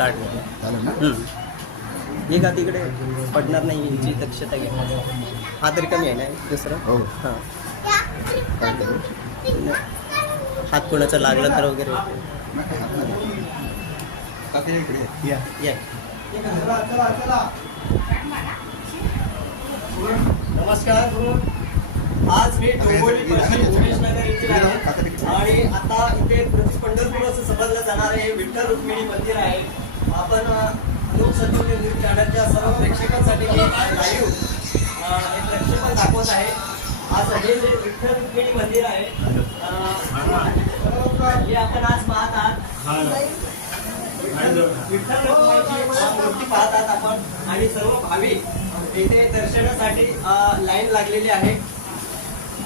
Start झालं. झालं ना. हे का तिकडे पडणार नाही याची दक्षता घ्या. हा तरी कमी आहे ना? दुसरं? हो. हां. काय करू हात कोणाचा लागला तर वगैरे. काका इकडे या. या. नमस्कार. आज मी डोंबिवली येथील आहे. आणि आता इथे पंढरपूर असं समजलं जाणार आहे. विठ्ठल रुक्मिणी मंदिर आहे. आपण अ, लोकसंजीवनी न्यूज चॅनलच्या सर्व प्रेक्षकांसाठी मी लाईव्ह हे प्रक्षेपण दाखवत आहे. आज हे जे विठ्ठल रुक्मिणी मंदिर आहे हे आपण आज पाहत आहात. विठ्ठल रखुमाईची पाहत आहात आपण. आणि सर्व भाविक इथे दर्शनासाठी लाईन लागलेली आहे.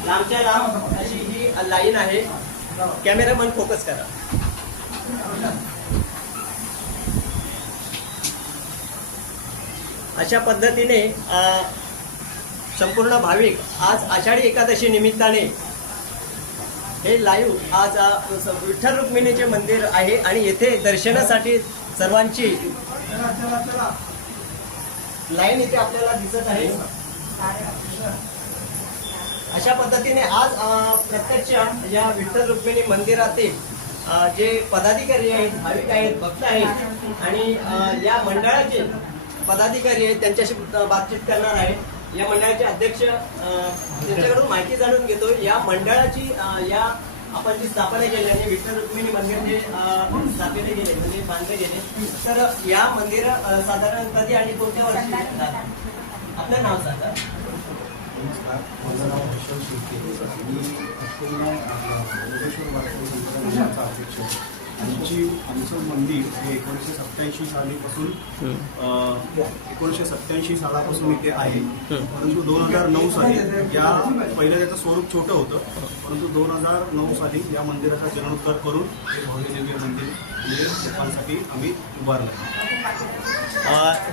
लांबच्या लांब अशी ही लाईन आहे. कॅमेरामन फोकस करा. अशा पद्धतीने संपूर्ण भाविक आज आषाढी एकादशी निमित्ताने हे लाईव्ह आज विठ्ठल रुक्मिणीचे मंदिर आहे आणि येथे दर्शनासाठी सर्वांची लाईन इथे आपल्याला दिसत आहे. अशा पद्धतीने आज प्रत्यक्ष या विठ्ठल रुक्मिणी मंदिरातील जे पदाधिकारी आहेत भाविक आहेत भक्त आहेत आणि या मंडळाचे पदाधिकारी आहेत त्यांच्याशी बातचीत करणार आहे. या मंडळाचे अध्यक्ष त्यांच्याकडून माहिती जाणून घेतो. या मंडळाची या आपण जी स्थापना केली आणि विठ्ठल रुक्मिणी मंदिर जे स्थापले गेले म्हणजे बांधले गेले तर या मंदिर साधारण कधी आणि कोणत्या वर्षी आपलं नाव सांगा. माझं नाव हर्षल शिर्के मी अकोला अध्यक्ष आमची आमचं मंदिर हे एकोणीसशे सत्याऐंशी सालीपासून एकोणीसशे सत्याऐंशी सालापासून इथे आहे. परंतु दोन हजार नऊ साली या पहिलं त्याचं स्वरूप छोटं होतं. परंतु दोन हजार नऊ साली या मंदिराचा जीर्णोद्धार करून हे भव्य दिव्य मंदिर लोकांसाठी आम्ही उभारलं.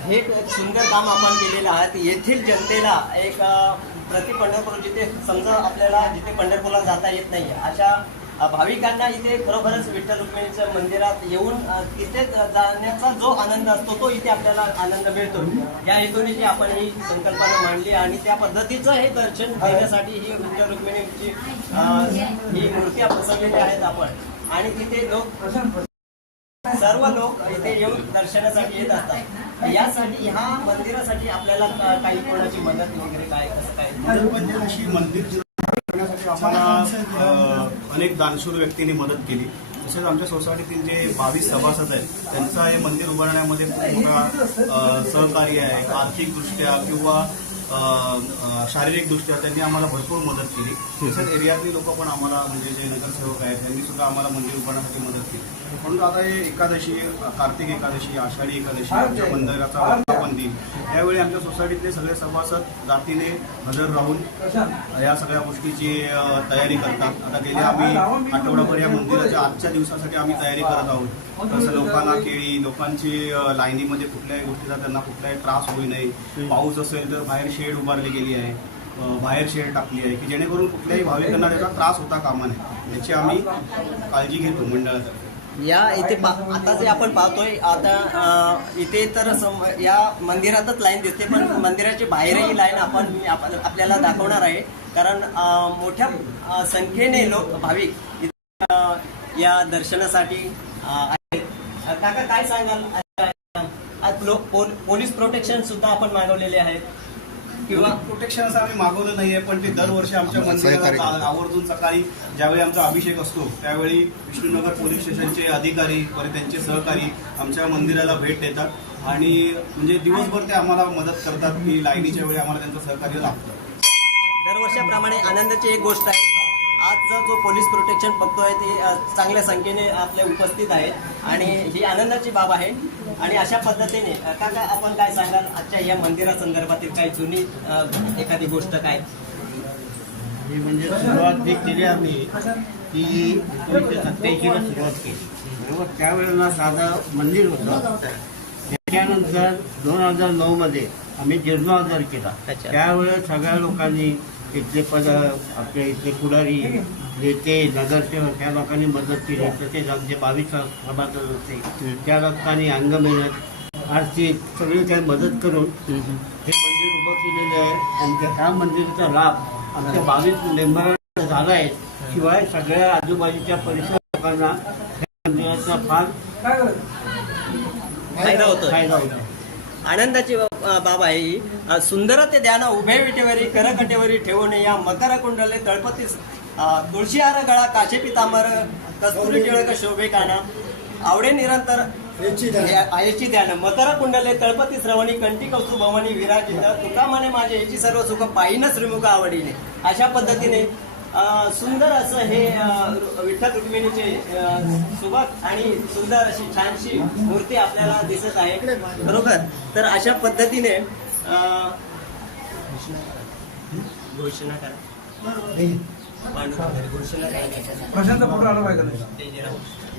हे एक सुंदर काम आपण केलेलं आहे. येथील जनतेला एक प्रति पंढरपूर जिथे समजा आपल्याला जिथे पंढरपूरला जाता येत नाही अशा भाविकांना इथे खरोखरच विठ्ठल रुक्मिणीच्या मंदिरात येऊन तिथे जाण्याचा जो आनंद असतो तो इथे आपल्याला आनंद मिळतो. या हेतूने आपण ही संकल्पना मांडली आणि त्या पद्धतीचं हे दर्शन घेण्यासाठी ही विठ्ठल रुक्मिणीची ही मूर्ती बसवलेली आहेत आपण. आणि तिथे लोक सर्व लोक इथे येऊन दर्शनासाठी येत असतात. यासाठी ह्या मंदिरासाठी आपल्याला काही कोणाची मदत वगैरे काय कसं काय? मंदिर आम्हाला अनेक दानशूर व्यक्तींनी मदत केली. तसेच आमच्या सोसायटीतील जे बावीस सभासद आहेत त्यांचा हे मंदिर उभारण्यामध्ये खूप मोठा सहकार्य आहे. आर्थिकदृष्ट्या किंवा शारीरिकदृष्ट्या त्यांनी आम्हाला भरपूर मदत केली. तसेच एरियातली लोक पण आम्हाला म्हणजे जे नगरसेवक आहेत त्यांनी सुद्धा आम्हाला मंदिर उभारण्यासाठी मदत केली. म्हणून आता हे एकादशी कार्तिक एकादशी आषाढी एकादशी आमच्या मंदिराचा वर्धापन दिन त्यावेळी आमच्या सोसायटीतले सगळे सभासद जातीने हजर राहून या सगळ्या गोष्टीची तयारी करतात. आता गेल्या आम्ही आठवडाभर या मंदिराच्या आजच्या दिवसासाठी आम्ही तयारी करत आहोत. तसं लोकांना केळी लोकांची लाईनीमध्ये कुठल्याही गोष्टीचा त्यांना कुठलाही त्रास होऊ नये. पाऊस असेल तर बाहेर शेड उभारली गेली आहे बाहेर शेड टाकली आहे की जेणेकरून कुठल्याही भाविकांना त्याचा त्रास होता कामा नये. याची आम्ही काळजी घेतो मंडळातर्फे. या इथे पा- आता जे आपण पाहतोय आता इथे तर सम- या मंदिरातच लाईन दिसते पण मंदिराची बाहेरही लाईन आपण आपल्याला दाखवणार आहे. कारण मोठ्या संख्येने लोक भाविक इथे, या दर्शनासाठी आहेत. काका काय सांगाल? आज लोक पोलीस प्रोटेक्शन सुद्धा आपण मागवलेले आहेत. किंवा प्रोटेक्शन असं आम्ही मागवलं नाहीये पण ते दरवर्षी आमच्या मंदिराला आवर्जून सकाळी ज्यावेळी आमचा अभिषेक असतो त्यावेळी विष्णुनगर पोलीस स्टेशनचे अधिकारी परत त्यांचे सहकारी आमच्या मंदिराला भेट देतात. आणि म्हणजे दिवसभर ते आम्हाला मदत करतात की लाईनीच्या वेळी आम्हाला त्यांचं सहकार्य लाभतं. दरवर्षाप्रमाणे आनंदाची एक गोष्ट आहे. आजचा जो पोलीस प्रोटेक्शन बघतोय ते चांगल्या संख्येने आपले उपस्थित आहेत. आणि ही आनंदाची बाब आहे. आणि अशा पद्धतीने अ, काका आपण काय सांगाल? आजच्या या मंदिरासंदर्भातील काही जुनी एखादी गोष्ट काय? ही म्हणजे सुरुवात जी केली आम्ही ती एकोणीसशे सत्याऐंशीला सुरुवात केली. बरोबर? त्यावेळेला साधं मंदिर होतं. त्याच्यानंतर दोन हजार नऊमध्ये आम्ही जीर्णोद्धार केला. त्यावेळेस सगळ्या लोकांनी इथले पद आपले इथले पुढारी नेते नगरसेवक त्या लोकांनी मदत केली. तसेच आमचे बावीस सभासद होते. त्या लोकांनी अंग मेहनत आर्थिक सगळी काही मदत करून हे मंदिर उभं केलेलं आहे. आणि त्या- मंदिराचा लाभ आमच्या बावीस मेंबरांना झाला आहे. शिवाय सगळ्या आजूबाजूच्या परिसर लोकांना या मंदिराचा फार फायदा होतोय. फायदा होतो आनंदाची बाब आहे ही. सुंदर ते ध्यान उभे विटेवरी करकटेवरी ठेवून या मकर कुंडले तळपतीस तुळशीहार गळा काशे पितांबर कस्तुरी टिळक शोभे काना. आवडे निरंतर याची ध्यान. मकर कुंडले तळपती श्रवणी कंठी कौस्तु भवनी विराजित. तुका म्हणे माझे याची सर्व सुख पाहिन श्रीमुख आवडीने. अशा पद्धतीने सुंदर असं हे विठ्ठल रुक्मिणीचे सुबक आणि सुंदर अशी छानशी मूर्ती आपल्याला दिसत आहे. बरोबर? तर अशा पद्धतीने घोषणा करा. घोषणा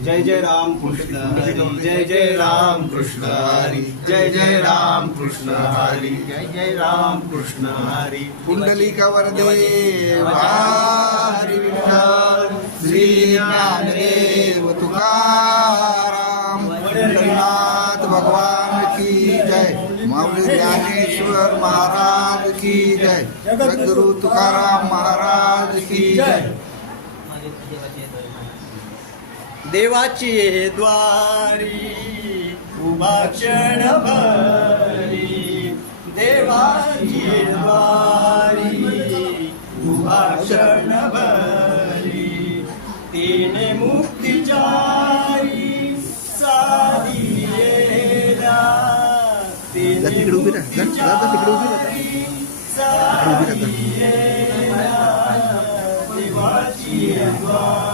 जय जय राम कृष्ण हरी जय जय राम कृष्ण हरी जय जय राम कृष्ण हरी जय जय राम कृष्ण हरी। पुंडलिका वरदे हरी विठ्ठल श्री ज्ञानदेव तुकाराम। पंढरीनाथ भगवान की जय माऊली ज्ञानेश्वर महाराज की जय सद्गुरु तुकाराम महाराज की जय। देवाची द्वारी उभा क्षण भरी देवाची द्वारी उभा क्षण भरी तिने मुक्तिचारी साधी येला तिने मुक्तिचारी साधी येला देवाची हे द्वारी.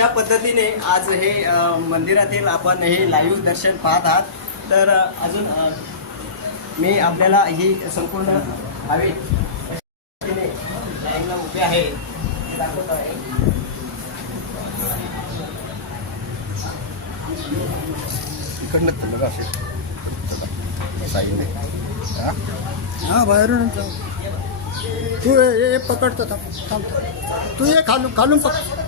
अशा पद्धतीने आज हे मंदिरातील आपण हे लाईव्ह दर्शन पाहत आहात. तर अजून मी आपल्याला ही संपूर्ण हवे लाईनला उभे आहे. हे दाखवत आहे. हा? बाहेरून जाऊ. तू हे पकडतो थांब थांब. तू ये खालून खालून पकड.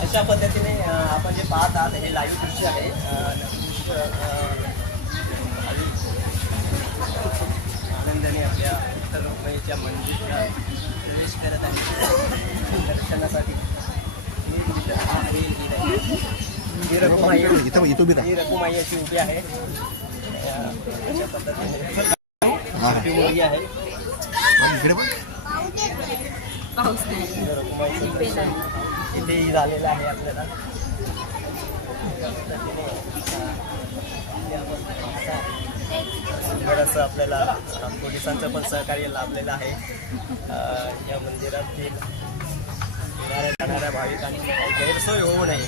अशा पद्धतीने अ, आपण जे पाहत आहात हे लाईव्ह दृश्य आहे. अ, नक्कीच, अ, आनंदाने आपल्या विठ्ठल रुक्मिणीच्या मंदिरात प्रवेश करत आहे. दर्शनासाठी. ही विठ्ठल- हा, ही- ही नाही. ही रखुमाई ही रखुमाई अशी उभी आहे. इकडे पण आहे पाऊस नाही इथेही झालेलं आहे आपल्याला असं आपल्याला पोलिसांचं पण सहकार्य लाभलेलं आहे या मंदिरातील येणाऱ्या जाणाऱ्या भाविकांची गैरसोय होऊ नये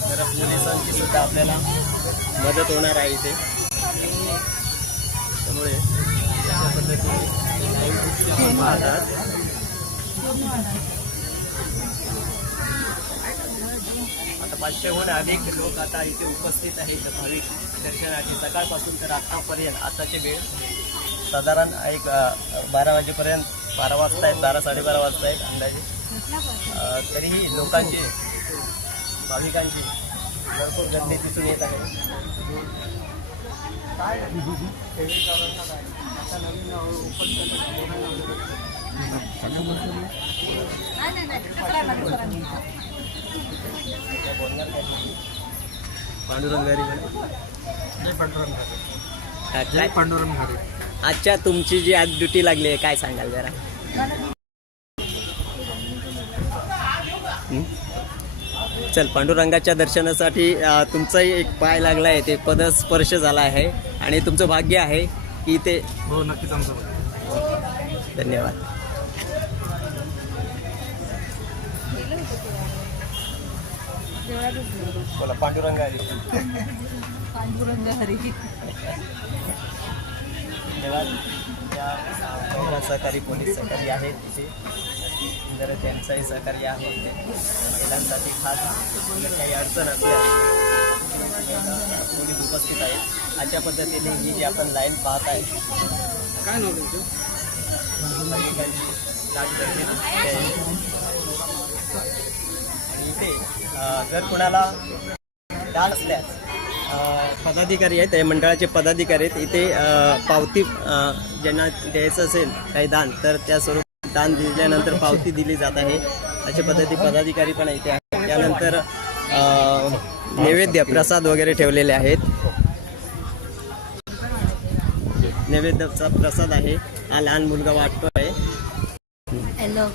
तर पोलिसांची सुद्धा आपल्याला मदत होणार आहे इथे असल्यामुळे अशा पद्धतीने पाहतात. आता पाचशेहून अधिक लोक आता इथे उपस्थित आहेत. भाविक दर्शनासाठी सकाळपासून तर आत्तापर्यंत आताची वेळ साधारण एक बारा वाजेपर्यंत बारा वाजता आहेत बारा साडेबारा वाजता आहेत अंदाजे. तरीही लोकांची भाविकांची भरपूर गर्दी दिसून येत आहे. जय पांडुरंग आजच्या तुमची जी आज ड्युटी लागली आहे काय सांगाल जरा? चल पांडुरंगाच्या दर्शनासाठी तुमचाही एक पाय लागला आहे ते पदस्पर्श झाला आहे आणि तुमचं भाग्य आहे की ते हो नक्कीच आमचं धन्यवाद. बोला पांडुरंग हरी. पांडुरंग हरी. धन्यवाद. सहकारी पोलीस सहकारी आहेत तिथे जर त्यांचंही सहकार्य आहे. महिलांसाठी खास काही अडचण असल्या पोलीस उपस्थित आहेत. अशा पद्धतीने ही जी आपण लाईन पाहत आहे. काय नाव इथे जर कुणाला दान असल्यास पदाधिकारी आहेत ते मंडळाचे पदाधिकारी आहेत. इथे पावती ज्यांना द्यायचं असेल काही दान तर त्या स्वरूपात दान दिल्यानंतर पावती दिली जात आहे. अशा पद्धती पदाधिकारी पण इथे आहेत. त्यानंतर नैवेद्य प्रसाद वगैरे ठेवलेले आहेत. नैवेद्याचा प्रसाद आहे. हा लहान मुलगा वाटतो आहे हॅलो